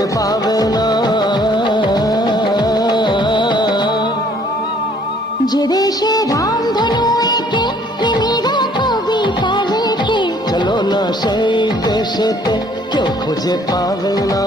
দেখতে পাবে না। যে দেশে রামধনু এঁকে প্রেমীরা কবিতা লেখে, চলো না সেই দেশেতে, কেউ খুঁজে পাবে না।